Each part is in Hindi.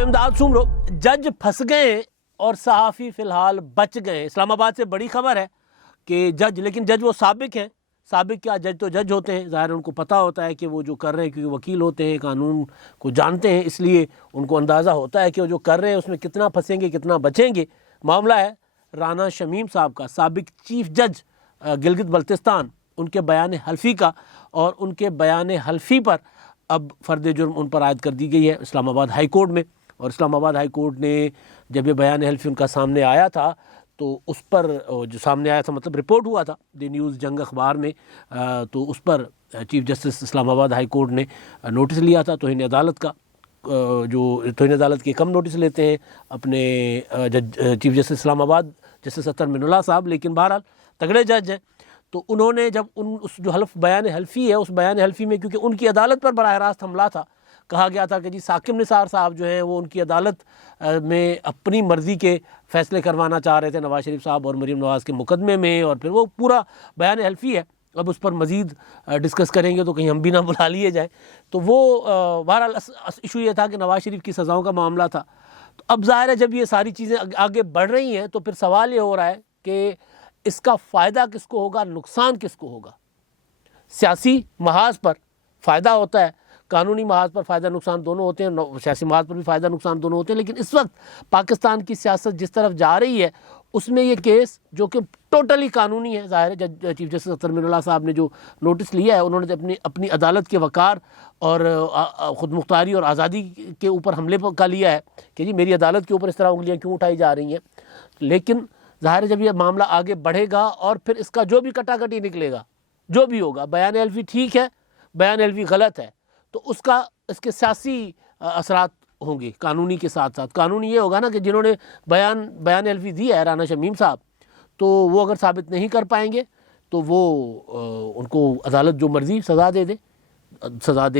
इमदाद सुमरो, जज फंस गए और सहाफ़ी फ़िलहाल बच गए। इस्लामाबाद से बड़ी खबर है कि लेकिन जज वो साबिक हैं। साबिक क्या, जज तो जज होते हैं, ज़ाहिर उनको पता होता है कि वो जो कर रहे हैं, क्योंकि वकील होते हैं, कानून को जानते हैं, इसलिए उनको अंदाज़ा होता है कि वो जो कर रहे हैं उसमें कितना फंसेंगे कितना बचेंगे। मामला है राना शमीम साहब का, साबिक चीफ जज गिलगित बल्तिस्तान, उनके बयान हल्फी का, और उनके बयान हल्फी पर अब फ़र्द जुर्म उन पर आयद कर दी गई है इस्लामाबाद हाई कोर्ट में। और इस्लामाबाद हाई कोर्ट ने जब ये बयान हल्फी उनका सामने आया था तो उस पर जो सामने आया था, मतलब रिपोर्ट हुआ था द न्यूज़ जंग अखबार में, तो उस पर chief justice Islamabad high court ने नोटिस लिया था। तौहीन अदालत का, जो तौहीन अदालत के कम नोटिस लेते हैं अपने चीफ जस्टिस इस्लामाबाद जस्टिस अतर मिनुल्लाह साहब, लेकिन बहरहाल तगड़े जज हैं। तो उन्होंने जब उस जो बयान हल्फी है, उस बयान हल्फी में, क्योंकि उनकी अदालत पर बराह रास्त हमला था, कहा गया था कि जी साकिब निसार साहब जो हैं वो उनकी अदालत में अपनी मर्ज़ी के फ़ैसले करवाना चाह रहे थे नवाज़ शरीफ साहब और मरीम नवाज़ के मुकदमे में, और फिर वो पूरा बयान हल्फी है। अब उस पर मज़ीद डिस्कस करेंगे तो कहीं हम भी ना बुला लिए जाएँ। तो वो बहरहाल इशू ये था कि नवाज़ शरीफ की सज़ाओं का मामला था। तो अब ज़ाहिर है जब ये सारी चीज़ें आगे बढ़ रही हैं तो फिर सवाल ये हो रहा है कि इसका फ़ायदा किसको होगा, नुकसान किसको होगा। सियासी महाज पर फ़ायदा होता है, कानूनी महाज पर फ़ायदा नुकसान दोनों होते हैं, सियासी महाज पर भी फ़ायदा नुकसान दोनों होते हैं। लेकिन इस वक्त पाकिस्तान की सियासत जिस तरफ जा रही है उसमें ये केस जो कि टोटली कानूनी है, ज़ाहिर है चीफ जस्टिस अतर मिनुल्लाह साहब ने जो नोटिस लिया है, उन्होंने अपनी अदालत के वक़ार और ख़ुद मुख्तारी और आज़ादी के ऊपर हमले का लिया है कि जी मेरी अदालत के ऊपर इस तरह उंगलियाँ क्यों उठाई जा रही हैं। लेकिन ज़ाहिर है जब यह मामला आगे बढ़ेगा और फिर इसका जो भी कटाकटी निकलेगा, जो भी होगा, बयान हल्फी ठीक है, बयान हल्फी गलत है, तो उसका इसके सियासी असरात होंगे कानूनी के साथ साथ। कानूनी ये होगा ना कि जिन्होंने बयान हल्फी दी है राना शमीम साहब, तो वो अगर साबित नहीं कर पाएंगे तो वो उनको अदालत जो मर्ज़ी सज़ा दे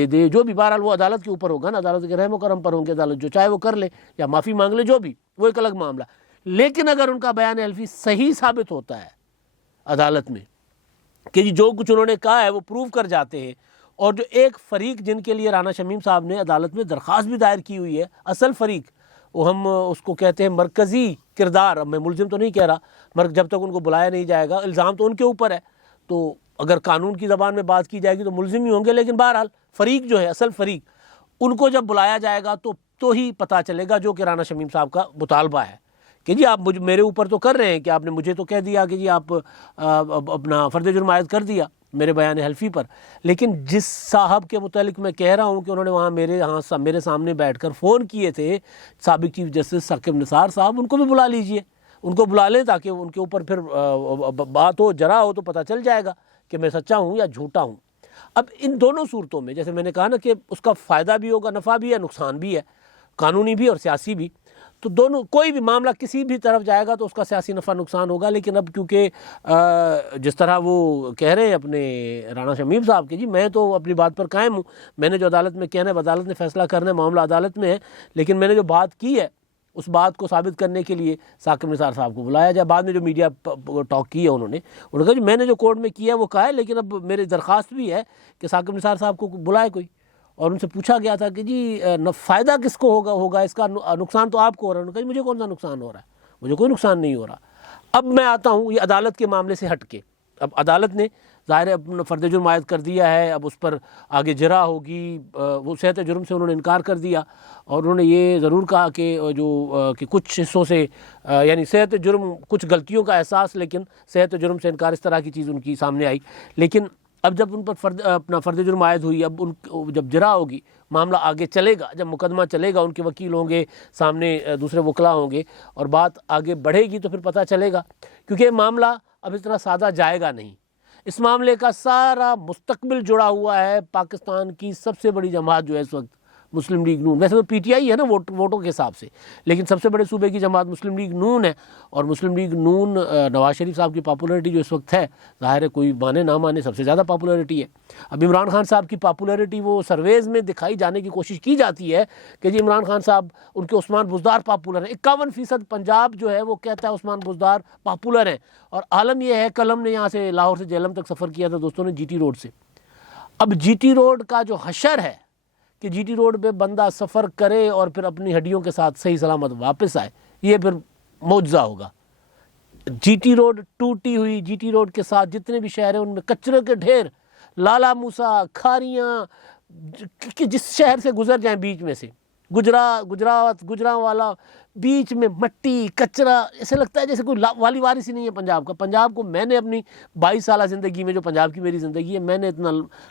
दे, जो भी, बहरहाल वो अदालत के ऊपर होगा ना, अदालत के रहम करम पर होंगे, अदालत जो चाहे वो कर ले या माफ़ी मांग ले, जो भी, वो एक अलग मामला। लेकिन अगर उनका बयान हल्फी सही साबित होता है अदालत में कि जी जो कुछ उन्होंने कहा है वो प्रूव कर जाते हैं, और जो एक फ़रीक जिनके लिए राना शमीम साहब ने अदालत में दरख्वास्त भी दायर की हुई है, असल फ़रीक, वो हम उसको कहते हैं मरकज़ी किरदार, अब मैं मुलजिम तो नहीं कह रहा, मगर जब तक उनको बुलाया नहीं जाएगा इल्ज़ाम तो उनके ऊपर है, तो अगर कानून की ज़बान में बात की जाएगी तो मुलजिम ही होंगे। लेकिन बहरहाल फ़रीक जो है, असल फ़रीक, उनको जब बुलाया जाएगा तो ही पता चलेगा जो कि राना शमीम साहब का मुतालबा है कि जी आप मेरे ऊपर तो कर रहे हैं कि आपने मुझे तो कह दिया कि जी आप अपना फ़र्द जुर्म आयद कर दिया मेरे बयान हल्फी पर, लेकिन जिस साहब के मुतालिक मैं कह रहा हूँ कि उन्होंने वहाँ मेरे सामने बैठकर फ़ोन किए थे, साबिक चीफ जस्टिस साकिब निसार साहब, उनको भी बुला लीजिए, उनको बुला लें ताकि उनके ऊपर फिर बात हो, जरा हो, तो पता चल जाएगा कि मैं सच्चा हूँ या झूठा हूँ। अब इन दोनों सूरतों में, जैसे मैंने कहा ना कि उसका फ़ायदा भी होगा, नफ़ा भी है, नुकसान भी है, कानूनी भी और सियासी भी। तो दोनों, कोई भी मामला किसी भी तरफ जाएगा तो उसका सियासी नफ़ा नुकसान होगा। लेकिन अब क्योंकि जिस तरह वो कह रहे हैं अपने राना शमीम साहब कि जी मैं तो अपनी बात पर कायम हूँ, मैंने जो अदालत में कहना है, अदालत ने फ़ैसला करना है, मामला अदालत में है, लेकिन मैंने जो बात की है उस बात को साबित करने के लिए साकिब निसार साहब को बुलाया जाए। बाद में जो मीडिया टॉक की है उन्होंने कहा जी मैंने जो कोर्ट में किया है वो कहा है, लेकिन अब मेरी दरख्वास्त भी है कि साकिब निसार साहब को बुलाए कोई। और उनसे पूछा गया था कि जी फ़ायदा किसको होगा इसका, नुकसान तो आपको हो रहा है। उन्होंने कहा मुझे कौन सा नुकसान हो रहा है, मुझे कोई नुकसान नहीं हो रहा। अब मैं आता हूँ ये अदालत के मामले से हट के, अब अदालत ने ज़ाहिर है अपना फ़र्द जुर्म आयद कर दिया है, अब उस पर आगे जरा होगी। वो सेहत जुर्म से उन्होंने इनकार कर दिया और उन्होंने ये ज़रूर कहा कि कुछ हिस्सों से, यानी सेहत जुर्म, कुछ गलतियों का एहसास, लेकिन सेहत जुर्म से इनकार, इस तरह की चीज़ उनकी सामने आई। लेकिन अब जब उन पर अपना फ़र्द जुर्म आयद हुई, अब जब जरा होगी, मामला आगे चलेगा, जब मुकदमा चलेगा, उनके वकील होंगे सामने, दूसरे वकला होंगे, और बात आगे बढ़ेगी तो फिर पता चलेगा। क्योंकि मामला अब इतना सादा जाएगा नहीं। इस मामले का सारा मुस्तकबिल जुड़ा हुआ है पाकिस्तान की सबसे बड़ी जमात जो है इस वक्त, मुस्लिम लीग नून। वैसे तो पीटीआई है ना वोटों के हिसाब से, लेकिन सबसे बड़े सूबे की जमात मुस्लिम लीग नून है। और मुस्लिम लीग नून, नवाज़ शरीफ साहब की पॉपुलैरिटी जो इस वक्त है, ज़ाहिर है कोई माने ना माने सबसे ज़्यादा पॉपुलैरिटी है। अब इमरान खान साहब की पॉपुलैरिटी, वो सर्वेज़ में दिखाई जाने की कोशिश की जाती है कि जी इमरान खान साहब, उनके उस्मान बुज़दार पॉपुलर हैं। 51% पंजाब जो है वो कहता है उस्मान बुज़दार पॉपुलर हैं। और आलम यह है, कल हमने यहाँ से लाहौर से जेलम तक सफ़र किया था दोस्तों ने, GT रोड से। अब GT रोड का जो हशर है कि जीटी रोड पे बंदा सफ़र करे और फिर अपनी हड्डियों के साथ सही सलामत वापस आए, ये फिर मौजज़ा होगा। जीटी रोड टूटी हुई, जीटी रोड के साथ जितने भी शहर हैं उनमें कचरे के ढेर, लाला मूसा, खारियाँ, कि जिस शहर से गुजर जाएं बीच में से, गुजरांवाला, बीच में मट्टी कचरा, ऐसे लगता है जैसे कोई वाली वारिस ही नहीं है पंजाब का। पंजाब को मैंने अपनी 22 साल ज़िंदगी में, जो पंजाब की मेरी ज़िंदगी है, मैंने इतना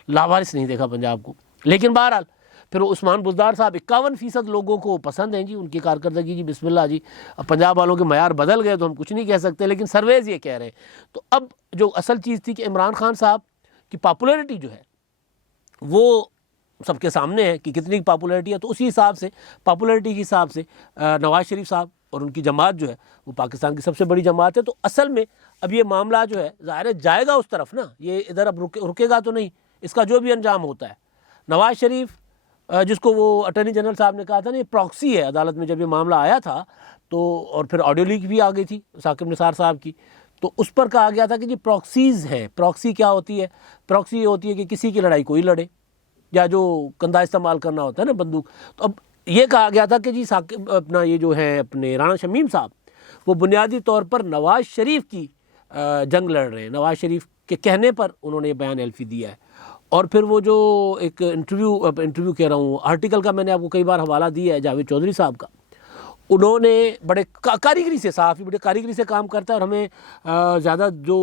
लावारिस नहीं देखा पंजाब को। लेकिन बहरहाल फिर उस्मान बुज़दार साहब 51% लोगों को पसंद हैं जी, उनकी कारकर्दगी जी, बिस्मिल्लाह जी। अब पंजाब वालों के मयार बदल गए तो हम कुछ नहीं कह सकते, लेकिन सर्वेज़ ये कह रहे हैं। तो अब जो असल चीज़ थी कि इमरान खान साहब की पॉपुलैरिटी जो है वो सबके सामने है कि कितनी पॉपुलैरिटी है, तो उसी हिसाब से, पॉपुलैरिटी के हिसाब से नवाज़ शरीफ साहब और उनकी जमात जो है वो पाकिस्तान की सबसे बड़ी जमात है। तो असल में अब ये मामला जो है ज़ाहिर है जाएगा उस तरफ ना, ये इधर अब रुकेगा तो नहीं, इसका जो भी अंजाम होता है। नवाज़ शरीफ जिसको वो अटर्नी जनरल साहब ने कहा था ना ये प्रॉक्सी है, अदालत में जब ये मामला आया था तो, और फिर ऑडियो लीक भी आ गई थी साकिब निसार साहब की, तो उस पर कहा गया था कि जी प्रॉक्सीज़ हैं। प्रॉक्सी क्या होती है? प्रॉक्सी ये होती है कि किसी की लड़ाई कोई लड़े, या जो कंधा इस्तेमाल करना होता है ना, बंदूक। तो अब ये कहा गया था कि जी साकिब अपना ये जो है अपने राणा शमीम साहब, वो बुनियादी तौर पर नवाज़ शरीफ की जंग लड़ रहे हैं। नवाज़ शरीफ के कहने पर उन्होंने ये बयान एल्फी दिया है। और फिर वो जो एक इंटरव्यू कह रहा हूँ, आर्टिकल का मैंने आपको कई बार हवाला दिया है जावेद चौधरी साहब का, उन्होंने बड़े कारीगरी से, सहाफ़ी बड़े कारीगरी से काम करता है। और हमें ज़्यादा जो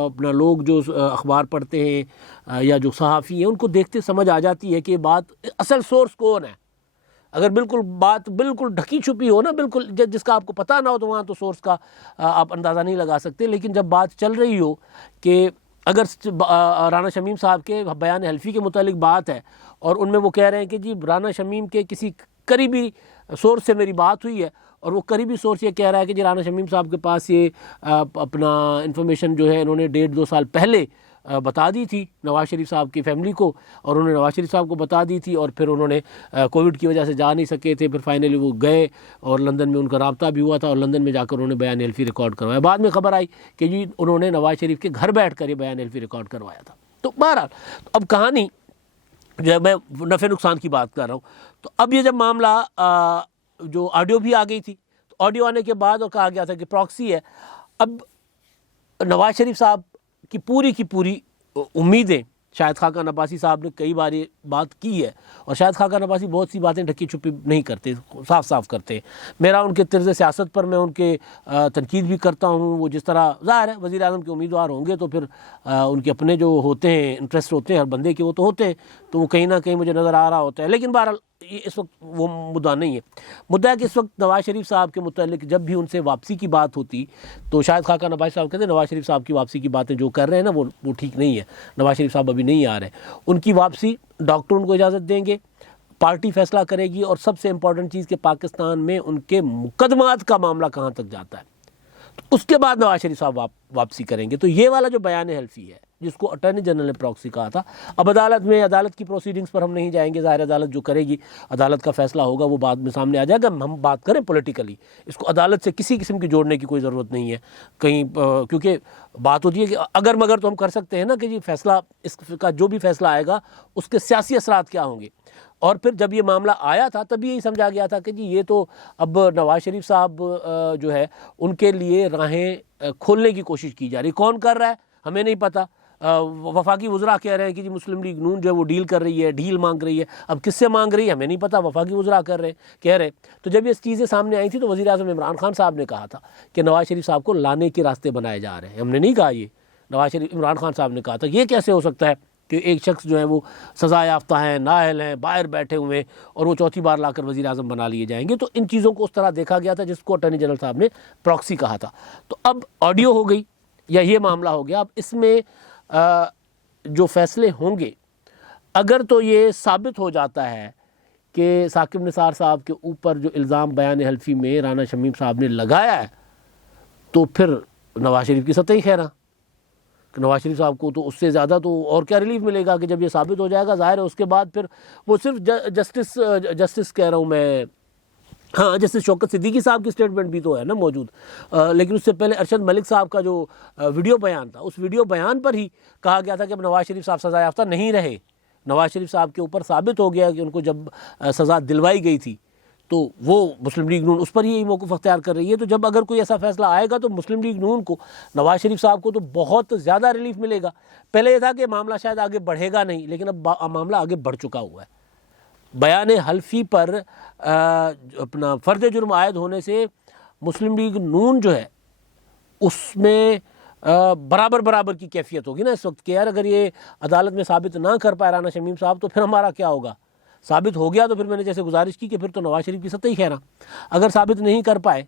अपना लोग जो अखबार पढ़ते हैं या जो सहाफ़ी हैं उनको देखते समझ आ जाती है कि बात असल सोर्स कौन है। अगर बात बिल्कुल ढकी छुपी हो ना, बिल्कुल जिसका आपको पता ना हो, तो वहाँ तो सोर्स का आप अंदाज़ा नहीं लगा सकते। लेकिन जब बात चल रही हो कि अगर राणा शमीम साहब के बयान हल्फी के मुतालिक बात है और उनमें वो कह रहे हैं कि जी राणा शमीम के किसी करीबी सोर्स से मेरी बात हुई है, और वो करीबी सोर्स ये कह रहा है कि जी राणा शमीम साहब के पास ये अपना इन्फॉर्मेशन जो है इन्होंने 1.5-2 साल पहले बता दी थी नवाज़ शरीफ साहब की फैमिली को, और उन्होंने नवाज़ शरीफ साहब को बता दी थी, और फिर उन्होंने कोविड की वजह से जा नहीं सके थे, फिर फाइनली वो गए और लंदन में उनका रब्ता भी हुआ था, और लंदन में जाकर उन्होंने बयान एल्फी रिकॉर्ड करवाया। बाद में खबर आई कि जी उन्होंने नवाज़ शरीफ के घर बैठ कर ये बयान एल्फी रिकॉर्ड करवाया था। तो बहरहाल अब कहानी जब मैं नफ़े नुकसान की बात कर रहा हूँ, तो अब ये जब मामला जो ऑडियो भी आ गई थी, तो ऑडियो आने के बाद और कहा गया था कि प्रॉक्सी है। अब नवाज़ शरीफ साहब की पूरी उम्मीदें, शाहिद खाकान अब्बासी साहब ने कई बार ये बात की है, और शाहिद खाकान अब्बासी बहुत सी बातें ढकी छुपी नहीं करते, साफ साफ करते हैं। मेरा उनके तर्ज़ सियासत पर मैं उनके तनकीद भी करता हूँ। वो जिस तरह ज़ाहिर है वज़ीर आज़म के उम्मीदवार होंगे तो फिर उनके अपने जो होते हैं इंटरेस्ट होते हैं हर बंदे के, वो तो होते हैं, तो वो कहीं ना कहीं मुझे नज़र आ रहा होता है। लेकिन बहरहाल इस वक्त वो मुद्दा नहीं है। मुद्दा है कि इस वक्त नवाज़ शरीफ साहब के मुतालिक जब भी उनसे वापसी की बात होती तो शाहिद खाकान अब्बासी साहब कहते हैं नवाज़ शरीफ साहब की वापसी की बातें जो कर रहे हैं ना वो ठीक नहीं है, नवाज़ शरीफ साहब अभी नहीं आ रहे। उनकी वापसी डॉक्टर उनको इजाज़त देंगे, पार्टी फैसला करेगी, और सबसे इंपॉर्टेंट चीज़ कि पाकिस्तान में उनके मुकदमात का मामला कहाँ तक जाता है, तो उसके बाद नवाज़ शरीफ साहब वापसी करेंगे। तो ये वाला जो बयान हल्फी है जिसको अटॉर्नी जनरल ने प्रॉक्सी कहा था, अब अदालत की प्रोसीडिंग्स पर हम नहीं जाएंगे। ज़ाहिर अदालत जो करेगी, अदालत का फैसला होगा, वो बाद में सामने आ जाएगा। हम बात करें पॉलिटिकली, इसको अदालत से किसी किस्म की जोड़ने की कोई ज़रूरत नहीं है कहीं, क्योंकि बात होती है कि अगर मगर तो हम कर सकते हैं ना कि जी फैसला, इसका जो भी फैसला आएगा उसके सियासी असरात क्या होंगे। और फिर जब ये मामला आया था तभी यही समझा गया था कि जी ये तो अब नवाज़ शरीफ साहब जो है उनके लिए राहें खोलने की कोशिश की जा रही। कौन कर रहा है हमें नहीं पता। वफाकी वज़रा कह रहे हैं कि जी मुस्लिम लीग नून जो है वो डील कर रही है, डील मांग रही है। अब किससे मांग रही है हमें नहीं पता, वफाकी वज़रा कह रहे। तो जब ये चीज़ें सामने आई थी तो वज़ीर आज़म इमरान खान साहब ने कहा था कि नवाज़ शरीफ साहब को लाने के रास्ते बनाए जा रहे हैं। हमने नहीं कहा ये, इमरान खान साहब ने कहा था। ये कैसे हो सकता है कि एक शख्स जो है वो सज़ा याफ्ता हैं, नाअहल हैं, बाहर बैठे हुए हैं, और वो चौथी बार लाकर वज़ीर आज़म बना लिए जाएंगे। तो इन चीज़ों को उस तरह देखा गया था जिसको अटॉर्नी जनरल साहब ने प्रॉक्सी कहा था। तो अब ऑडियो हो गई या ये मामला हो गया। अब इसमें जो फैसले होंगे, अगर तो ये साबित हो जाता है कि साकिब निसार साहब के ऊपर जो इल्ज़ाम बयान हल्फी में राना शमीम साहब ने लगाया है, तो फिर नवाज़ शरीफ की सतह ही खैरा, नवाज़ शरीफ साहब को तो उससे ज़्यादा तो और क्या रिलीफ मिलेगा कि जब ये साबित हो जाएगा। ज़ाहिर है उसके बाद फिर वो सिर्फ जस्टिस कह रहा हूँ मैं, हाँ जस्टिस शौकत सिद्दीकी साहब की स्टेटमेंट भी तो है ना मौजूद, लेकिन उससे पहले अरशद मलिक साहब का जो वीडियो बयान था, उस वीडियो बयान पर ही कहा गया था कि अब नवाज़ शरीफ साहब सज़ा याफ्ता नहीं रहे। नवाज शरीफ साहब के ऊपर साबित हो गया कि उनको जब सज़ा दिलवाई गई थी तो वो मुस्लिम लीग नून उस पर ही मौक़िफ़ अख्तियार कर रही है। तो जब अगर कोई ऐसा फैसला आएगा तो मुस्लिम लीग नून को, नवाज शरीफ साहब को तो बहुत ज़्यादा रिलीफ मिलेगा। पहले ये था कि मामला शायद आगे बढ़ेगा नहीं, लेकिन अब मामला आगे बढ़ चुका हुआ है। बयान हल्फी पर अपना फ़र्द जुर्म आयद होने से मुस्लिम लीग नून जो है उसमें बराबर बराबर की कैफियत होगी ना इस वक्त कि यार अगर ये अदालत में साबित ना कर पाए राना शमीम साहब तो फिर हमारा क्या होगा। साबित हो गया तो फिर मैंने जैसे गुजारिश की कि फिर तो नवाज शरीफ की सत्ता ही खैरा। अगर साबित नहीं कर पाए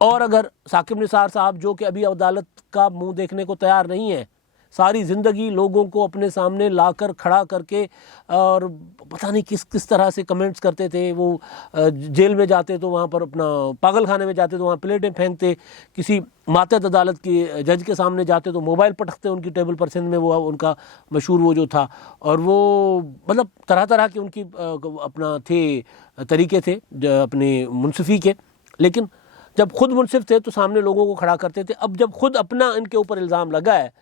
और अगर साकिब निसार साहब जो कि अभी अदालत का मुंह देखने को तैयार नहीं है, सारी ज़िंदगी लोगों को अपने सामने लाकर खड़ा करके और पता नहीं किस किस तरह से कमेंट्स करते थे, वो जेल में जाते तो वहाँ पर अपना पागल खाने में जाते तो वहाँ प्लेटें फेंकते, किसी मातहत अदालत के जज के सामने जाते तो मोबाइल पटकते उनकी टेबल पर, सिंध में वो उनका मशहूर वो जो था, और वो मतलब तरह तरह के उनकी अपना थे तरीके थे अपने मुनसिफ़ी के। लेकिन जब खुद मुनसिफ थे तो सामने लोगों को खड़ा करते थे। अब जब खुद अपना इनके ऊपर इल्ज़ाम लगा है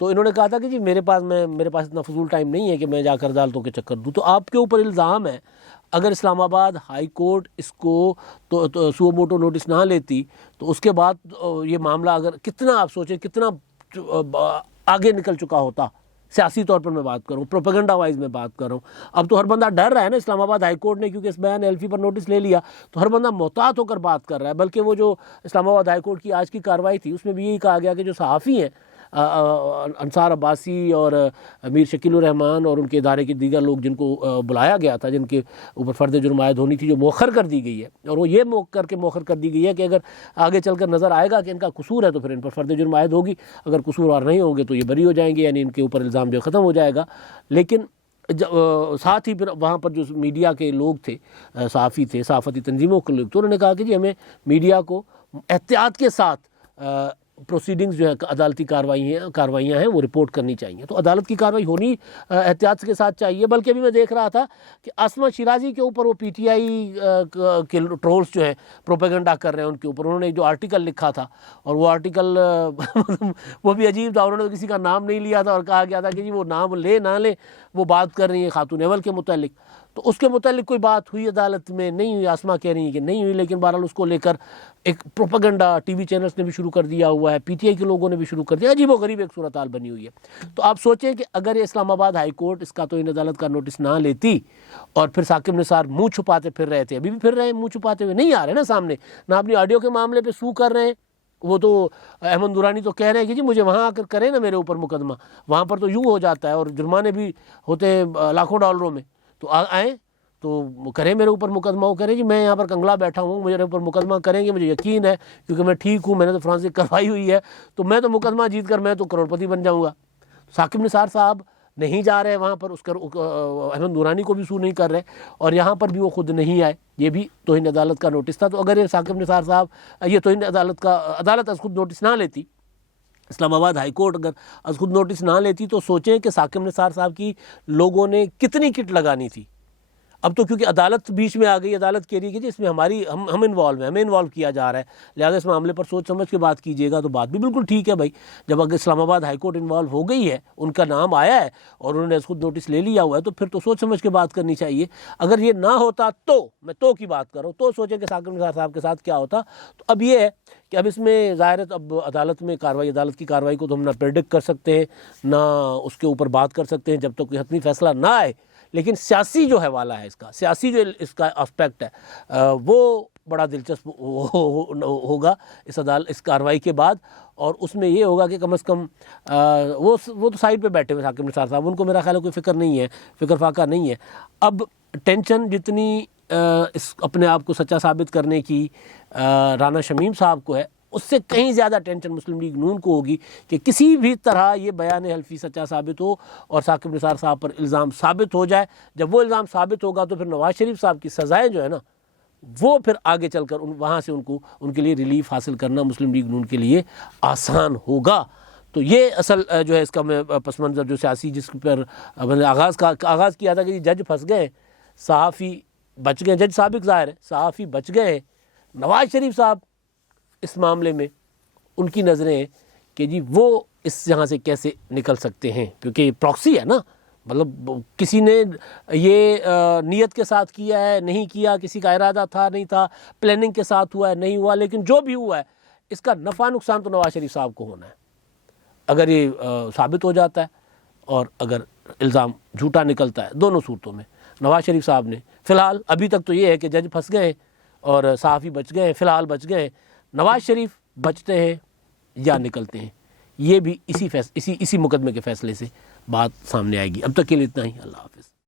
तो इन्होंने कहा था कि जी मेरे पास इतना फजूल टाइम नहीं है कि मैं जाकर अदालतों के चक्कर दूँ। तो आपके ऊपर इल्ज़ाम है, अगर इस्लामाबाद हाई कोर्ट इसको तो सुओ मोटो नोटिस ना लेती तो उसके बाद ये मामला अगर कितना आप सोचें कितना आगे निकल चुका होता। सियासी तौर पर मैं बात करूँ, प्रोपेगेंडा वाइज मैं बात कर रहा हूँ। अब तो हर बंदा डर रहा है ना, इस्लामाबाद हाई कोर्ट ने क्योंकि इस बयान हल्फी पर नोटिस ले लिया तो हर बंदा मोहतात होकर बात कर रहा है। बल्कि वो जो इस्लामाबाद हाई कोर्ट की आज की कार्रवाई थी उसमें भी यही कहा गया कि जो सहाफ़ी हैं अंसार अब्बासी और मीर शकील रहमान और उनके इदारे के दीगर लोग जिनको बुलाया गया था, जिनके ऊपर फ़र्द जुर्म आयद होनी थी, जो मौखर कर दी गई है, और वो ये मौखर कर दी गई है कि अगर आगे चलकर नज़र आएगा कि इनका कसूर है तो फिर इन पर फ़र्द जुर्म आयद होगी, अगर कसूरवार नहीं होंगे तो ये बरी हो जाएंगे, यानी इनके ऊपर इल्ज़ाम जो ख़त्म हो जाएगा। लेकिन साथ ही फिर वहाँ पर जो मीडिया के लोग थे, सहाफ़ी थे, सहाफ़ती तंजीमों के लोग, तो उन्होंने कहा कि जी हमें मीडिया को एहतियात के साथ प्रोसीडिंग्स जो है अदालती कार्रवाइयाँ हैं वो रिपोर्ट करनी चाहिए। तो अदालत की कार्रवाई होनी एहतियात के साथ चाहिए। बल्कि अभी मैं देख रहा था कि आसमा शिराजी के ऊपर वो पीटीआई के ट्रोल्स जो है प्रोपेगेंडा कर रहे हैं उनके ऊपर। उन्होंने एक जो आर्टिकल लिखा था और वो आर्टिकल वो भी अजीब था, उन्होंने तो किसी का नाम नहीं लिया था और कहा गया था कि जी वो नाम ले ना ले वो बात कर रही है खातून अव्वल के मुतालिक। तो उसके मुतालिक कोई बात हुई अदालत में? नहीं हुई। आसमा कह रही है कि नहीं हुई, लेकिन बहरहाल उसको लेकर एक प्रोपेगेंडा टीवी चैनल्स ने भी शुरू कर दिया हुआ है, पीटीआई के लोगों ने भी शुरू कर दिया। अजीब व गरीब एक सूरत हाल बनी हुई है। तो आप सोचें कि अगर इस्लामाबाद हाई कोर्ट इसका तो इन अदालत का नोटिस ना लेती और फिर साकिब निसार मुँह छुपाते फिर रहे थे, अभी भी फिर रहे हैं मुँह छुपाते हुए, नहीं आ रहे ना सामने, ना अपनी ऑडियो के मामले पर सू कर रहे हैं। वो तो अहमद दुरानी तो कह रहे हैं कि जी मुझे वहाँ आकर करें ना मेरे ऊपर मुकदमा, वहाँ पर तो यूँ हो जाता है और जुर्माने भी होते हैं लाखों डॉलरों में, तो आएँ तो करें मेरे ऊपर मुकदमा। वो करें जी मैं यहाँ पर कंगला बैठा हूँ, मेरे ऊपर मुकदमा करेंगे, मुझे यकीन है क्योंकि मैं ठीक हूँ, मैंने तो फ्रांसिक करवाई हुई है, तो मैं तो मुकदमा जीत कर मैं तो करोड़पति बन जाऊँगा। साकिब निसार साहब नहीं जा रहे वहाँ पर, उसका अहमद दुरानी को भी सू नहीं कर रहे और यहाँ पर भी वो खुद नहीं आए, ये भी तौहीन अदालत का नोटिस था। तो अगर ये साकिब निसार साहब ये तौहीन अदालत खुद नोटिस ना लेती, इस्लामाबाद हाई कोर्ट अगर खुद नोटिस ना लेती, तो सोचें कि साकिब निसार साहब की लोगों ने कितनी किट लगानी थी। अब तो क्योंकि अदालत बीच में आ गई, अदालत कह रही है कि जी इसमें हम इन्वॉल्व हैं, हमें इन्वॉल्व किया जा रहा है, लिहाजा इस मामले पर सोच समझ के बात कीजिएगा। तो बात भी बिल्कुल ठीक है भाई, जब अगर इस्लामाबाद हाई कोर्ट इन्वॉल्व हो गई है, उनका नाम आया है और उन्होंने खुद नोटिस ले लिया हुआ है, तो फिर तो सोच समझ के बात करनी चाहिए। अगर ये ना होता तो मैं तो की बात कर रहा हूँ, तो सोचें कि साकिब निसार साहब के साथ क्या होता। तो अब ये है कि अब इसमें ज़ाहिर है अब अदालत की कार्रवाई को तो हम ना प्रेडिक्ट कर सकते हैं, ना उसके ऊपर बात कर सकते हैं जब तक कोई हतमी फैसला ना आए। लेकिन सियासी जो हवाला है इसका, सियासी जो इसका एस्पेक्ट है वो बड़ा दिलचस्प होगा इस कार्रवाई के बाद। और उसमें ये होगा कि कम से कम वो तो साइड पे बैठे हुए साकिब निसार साहब, उनको मेरा ख्याल है कोई फ़िक्र नहीं है, फ़िक्र फाका नहीं है। अब टेंशन जितनी इस अपने आप को सच्चा साबित करने की राना शमीम साहब को है, उससे कहीं ज़्यादा टेंशन मुस्लिम लीग नून को होगी कि किसी भी तरह ये बयान हल्फी सच्चा साबित हो और साकिब निसार साहब पर इल्ज़ाम साबित हो जाए। जब वो इल्ज़ाम साबित होगा तो फिर नवाज शरीफ साहब की सज़ाएँ जो है ना, वो फिर आगे चलकर वहाँ से उनके लिए रिलीफ हासिल करना मुस्लिम लीग नून के लिए आसान होगा। तो ये असल जो है इसका मैं पस मंज़र जो सियासी जिस पर मैंने आगाज़ किया था कि जज फंस गए, सहाफ़ी बच गए, जज साबिक ज़ाहिर है, सहाफ़ी बच गए, नवाज शरीफ साहब इस मामले में उनकी नज़रें कि जी वो इस यहाँ से कैसे निकल सकते हैं, क्योंकि प्रॉक्सी है ना, मतलब किसी ने ये नीयत के साथ किया है, नहीं किया, किसी का इरादा था, नहीं था, प्लानिंग के साथ हुआ है, नहीं हुआ, लेकिन जो भी हुआ है इसका नफ़ा नुकसान तो नवाज शरीफ साहब को होना है। अगर ये साबित हो जाता है और अगर इल्ज़ाम झूठा निकलता है, दोनों सूरतों में नवाज शरीफ साहब ने, फ़िलहाल अभी तक तो ये है कि जज फंस गए और सहाफ़ी बच गए, फ़िलहाल बच गए। नवाज शरीफ बचते हैं या निकलते हैं, ये भी इसी मुकदमे के फ़ैसले से बात सामने आएगी। अब तक के लिए इतना ही। अल्लाह हाफ़िज़।